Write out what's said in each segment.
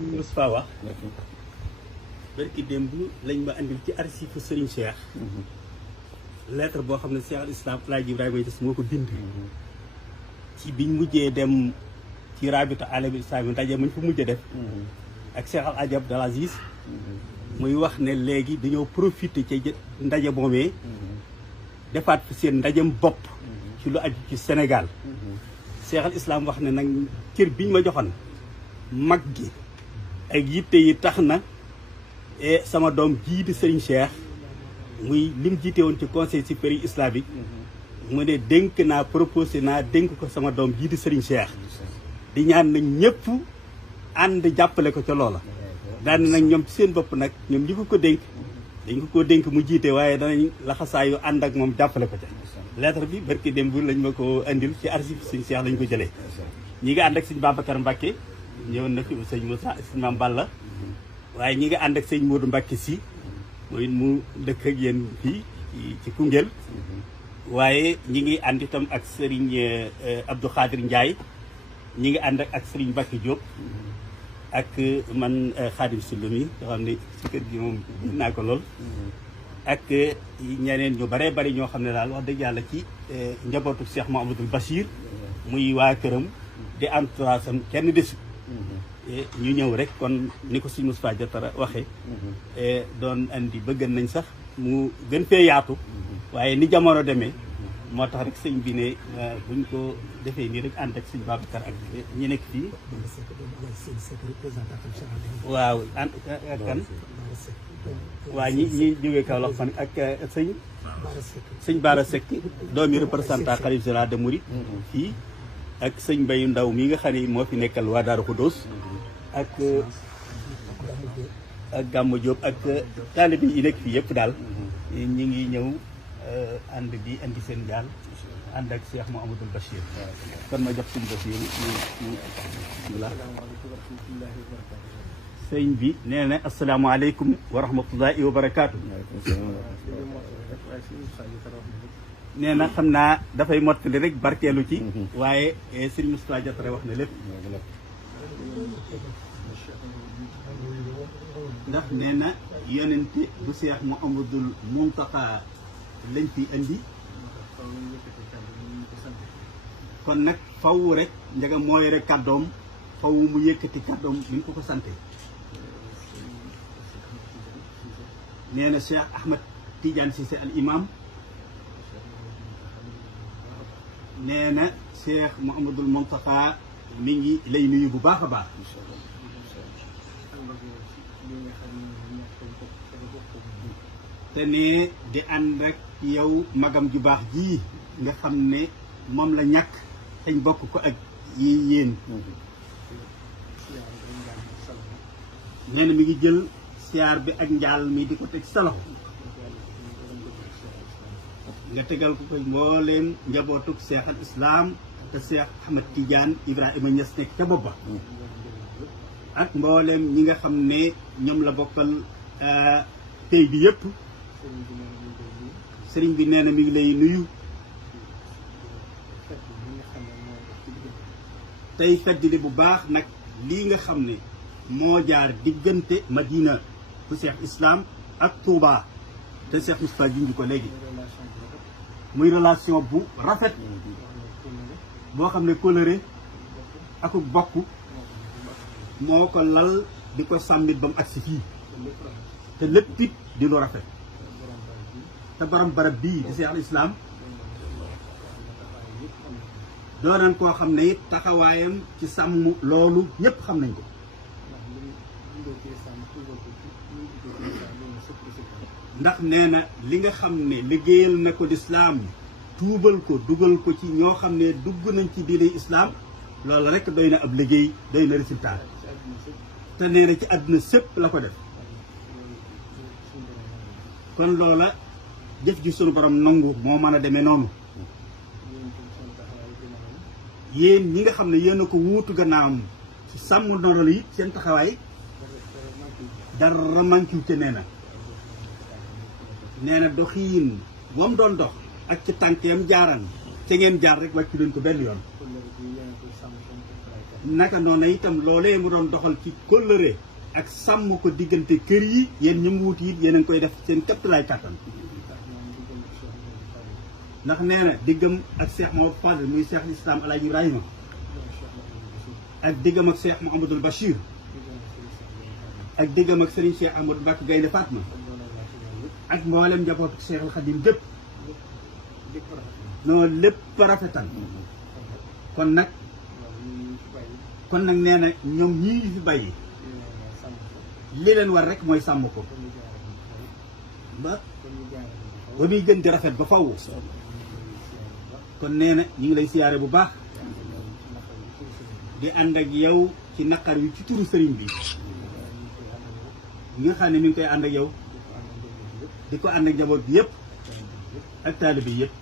Moustapha wax barki démb lañ ma andil ci archive Serigne Cheikh lettre boo xam ne Cheikh al Islam Alaaji Ibrahima Niass moo ko bind ci biñ mujjee dem ci rabita alamin islami ndaje muñ fa mujjee def ak Cheikh Al Hadj Abdou Aziz muy wax ne léegi dañoo profité ci ndaje moomee defaat fi seen ndajem bopp ci lu aju ci Sénégal Cheikh al Islam wax ne nag cër biñ ma joxoon mag gi ak yitte yi tax na sama doom jii di Serigne Cheikh muy lim jiite woon ci conseil supérieur islamique mu ne dénk naa proposé naa dénk ko sama doom jii di Serigne Cheikh di ñaan nañ ñëpp ànd jàppale ko ca loola daan nag ñoom ci seen bopp nag ñoom ñi ko dénk dañ ko dénk mu jiite waaye danañ laxasaayu ànd ak moom jàppale ko ca lettre bi barki démb lañ ma ko andil ci archive Serigne Cheikh lañ ko jëlee ñi nga ànd ak Serigne Babacar Mbacké ñëwoon na fi sëñ Moussa sëñ Mame Balla waaye ñi nga ànd ak sëñ Modou Mbacké si mooy mu dëkk ak yéen fii ci Koungheul waaye ñi ngi ànd itam ak Serigne Abdou Khadir Ndiaye ñi ngi ànd ak Serigne Mbacké Diop ak man Khadim Souloumi nga xam ne ci kër gi moom naa ko lool ak ñeneen ñu baree bari ñoo xam ne daal wax dëgg yàlla ci njabootu Cheikh Mouhamadoul Bachir muy waa këram di entourage am kenn desu ñu ñëw rek kon ni ko sëñ Moustapha Diatara waxee doon andi bëgg nañ sax mu gën fee yaatu waaye ni jamono demee moo tax rek sëñ bi ne buñ ko defee nii rek ànd ak sëñ Babacar ak ñi nekk fii waaw ànd ak kan waa ñi jógee Kaolack fan ak sëñ Bara Seck doomi représentant khalife général de Mouride fii ak sëñ Mbaye Ndaw mi nga xam ne moo fi nekkal waa Daaru Khoudoss ak Gamma Diop ak taalibe yi nekk fii yëpp daal ñi ngi ñëw ànd di indi seen gaal ànd ak Cheikh Mouhamadoul Bachir kon ma jox suñu Bachir sëñ bi nee na asalaamaaleykum wa rahmatullahi wa barakaatu nee na xam naa dafay mottali rek barkeelu ci waaye sëñ Moustapha Diatara wax na lépp ndax nee na yonente bu Cheikh Mouhamadoul Mountakha lañ fi indi kon nag faw rek njaga mooy rek kàddoom faw mu yëkkati kàddoom bi ñu ko sante nee na Cheikh Ahmed Tidiane Cissé al imam nee na Cheikh Mouhamadoul Mountakha mi ngi lay nuyu bu baax a baax te ne di ànd rek yow magam ju baax ji nga xam ne moom la ñàkk tañ bokk ko ak yi yéen nee na mi ngi jël siyaar bi ak njaal mi di ko teg sa loxo nga tegal ko koy mbooleem njabootuk Cheikh al Islam te Cheikh Ahmed Tidiane Ibrahima Niass nekk ca boppa ak mbooleem ñi nga xam ne ñoom la bokkal tey bi yëpp sëriñ bi nee na mi ngi lay nuyu tey feddali bu baax nag lii nga xam ne moo jaar diggante Madina bu Cheikh Islam ak Touba te Cheikh Moustapha junj ko léegi muy relation bu rafet boo xam ne kóllëre ak bokk moo ko lal di ko sàmmit ba mu agsi fii te lépp it di lu rafet te borom barab bii di Cheikh al Islam doonan koo xam ne it taxawaayam ci sàmm loolu ñëpp xam nañ ko ndax nee na li nga xam ne liggéeyal na ko lislaam tuubal ko dugal ko ci ñoo xam ne dugg nañ ci diine islaam loolu rek doy na ab liggéey doy na résultat te nee na ci àdduna sépp la ko def kon loola jëf ji sunu borom nangu moo mën a demee noonu yéen ñi nga xam ne yéen a ko wuutu gannaawam ci sàmm noonu yi seen taxawaay dara manqué ca nee na doxiin wam doon dox ak ci tànk yam jaaran ca ngeen jaar rek wàccu leen ko benn yoon naka noonu itam loolee mu doon doxal ci kóllëre ak sàmm ko diggante kër yi yéen ñu mu wut it yéen a ngi koy def seen kaptalaay kàttan ndax nee na diggam ak Cheikh Mouhamadou Fadel muy Cheikh Islam El Hadj Ibrahima ak diggam ak Cheikh Mouhamadoul Bachir ak diggam ak Serigne Cheikh Amadou Mbacke Gaynde Fatma ak mboolem njabootu Cheikh al Khadim gépp noonu lépp rafetal kon nag nee na ñoom ñii fi bàyyi li leen war rek mooy sàmm ko ba muy gën di rafet ba faw kon nee na ñu ngi lay siyaare bu baax di ànd ak yow ci naqar wi ci turu sëriñ bi ñi nga xam ne mi ngi koy ànd ak yow di ko ànd ak njaboot bi yëpp ak taalibe bi yëpp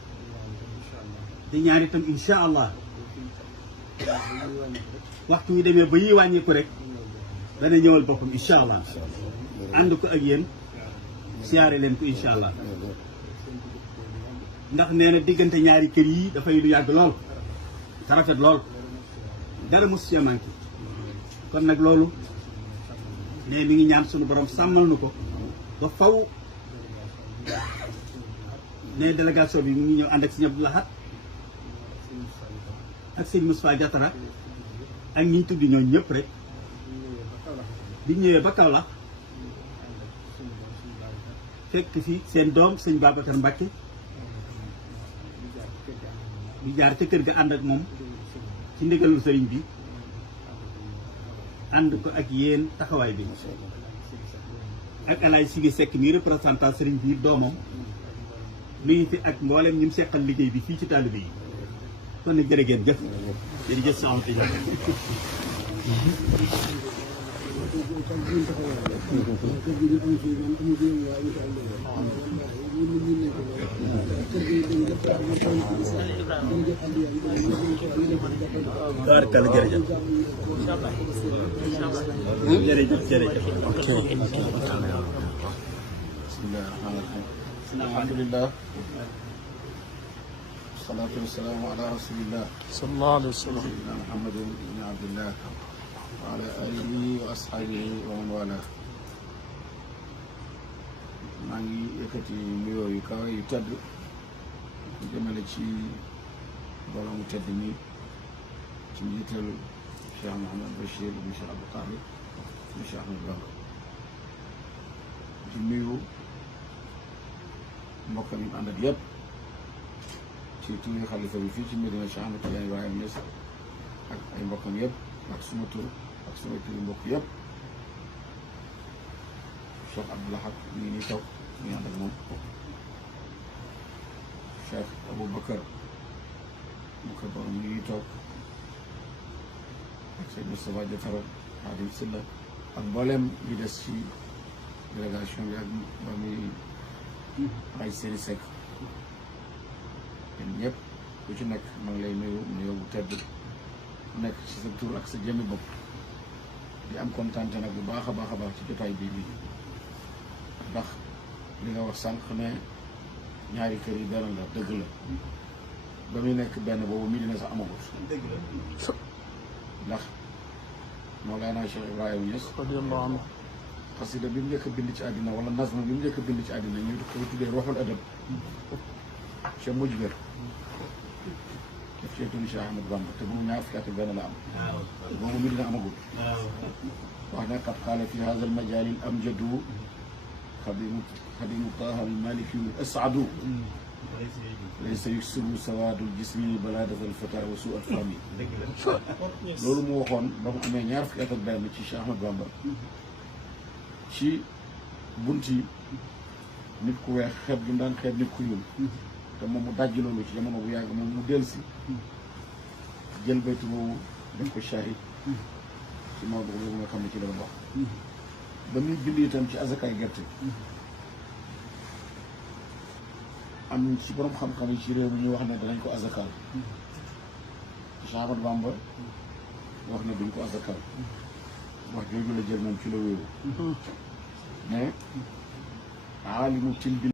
di ñaan itam incha allah waxtu wi demee ba yi wàññiku rek dana ñëwal boppam incha allah ànd ko ak yéen siyaare leen ko incha allah ndax nee na diggante ñaari kër yi dafay lu yàgg lool te rafet lool dara mos ci manqué kon nag loolu ne mi ngi ñaan sunu borom sàmmal nu ko ba faw ne délégation bi mu ngi ñëw ànd ak sëñ Abdou Lahad ak sëñ Moustapha Diatara ak ñi ñu tudd ñooñu ñëpp rek di ñëwee ba Kaolack fekk fi seen doom sëñ Babacar Mbacke di jaar ca kër ga ànd ak moom ci ndigalul sëriñ bi ànd ko ak yéen taxawaay bi ak alaay Sigi Seck mi représentant sëriñ bi doomam mi ngi fi ak mboolem ñi mu seqal liggéey bi fii ci taalibe yi kon nag jërë ngeen jëf jërëjëf sant barkal jërëjëf jërëjëf alhamdulillah wasalaatu wasalaamu ala rasulillah sallallahu alayhi wa sallam muhammadin ibn abdillah wa ala alihi wa ashaabihi wa man wala maa ngi yëkkati nuyoo yu kawe yu tedd jëmale ci mbooloo mu tedd mi ci njiital Cheikh Mouhamed Bachir ibn Cheikh Abdou Khadre ibn Cheikh Ahmadou Bamba di nuyu mbokk mi ànd ak yëpp ci turi xalifa bi fii ci Medina Cheikh Ahmed Tidiane Ibrahima Niass ak ay mbokkam yëpp ak suma tur ak suma turi mbokk yëpp Cheikh Abdou Lahad mi ngi nii toog mi ngi ànd ak moom Cheikh Aboubacar borom mi ngi toog ak sëñ Moustapha Diatara Khadim Sylla ak mbooleem bi des ci délégation bi ak ba muy ay seeni sekk yéen ñëpp ku ci nekk maa ngi lay nuyu nuyoo bu tedd nekk ci sa tur ak sa jëmmi bopp di am kontaan nag bu baax a baax a baax ci jotaay bii bi ndax li nga wax sànq ne ñaari kër yi benn la dëgg la ba muy nekk benn boobu Medina sax amagut dëgg la ndax Mawlana Cheikh Ibrahima Niass radiyallahu anhu xasida bi mu njëkk a bind ci àddina wala nazma bi mu njëkk a bind ci àddina ñu ko tuddee Ruhul Adab Cheikh Mujber daf cee tudd Cheikh Ahmadou Bamba te bu mu ñaar fukki at benn la am boobu Medina amagut wax ne qad qaala fi haadha al majaali al amjadu xadimu Taaha al maliki al as'adu laysa yuksibu sawaadul jismi balaadatal fata wa suu al fahmi loolu mu waxoon ba mu amee ñaar fukki at ak benn ci Cheikh Ahmadou Bamba ci bunti nit ku weex xeet gi mu daan xeet nit ku ñuul te moom mu dajji loolu ci jamono bu yàgg moom mu dellusi jël baytu boobu def ko shahid ci Maodo boobu nga xam ne ci la wax ba muy bind itam ci azakaay gerte am ci borom xam-xam yi ci réew mi ñu wax ne danañ ko azakal Cheikh Ahmadou Bamba wax ne duñ ko azakal wax jooju la jël moom ci la wéeru mais aalimu til bi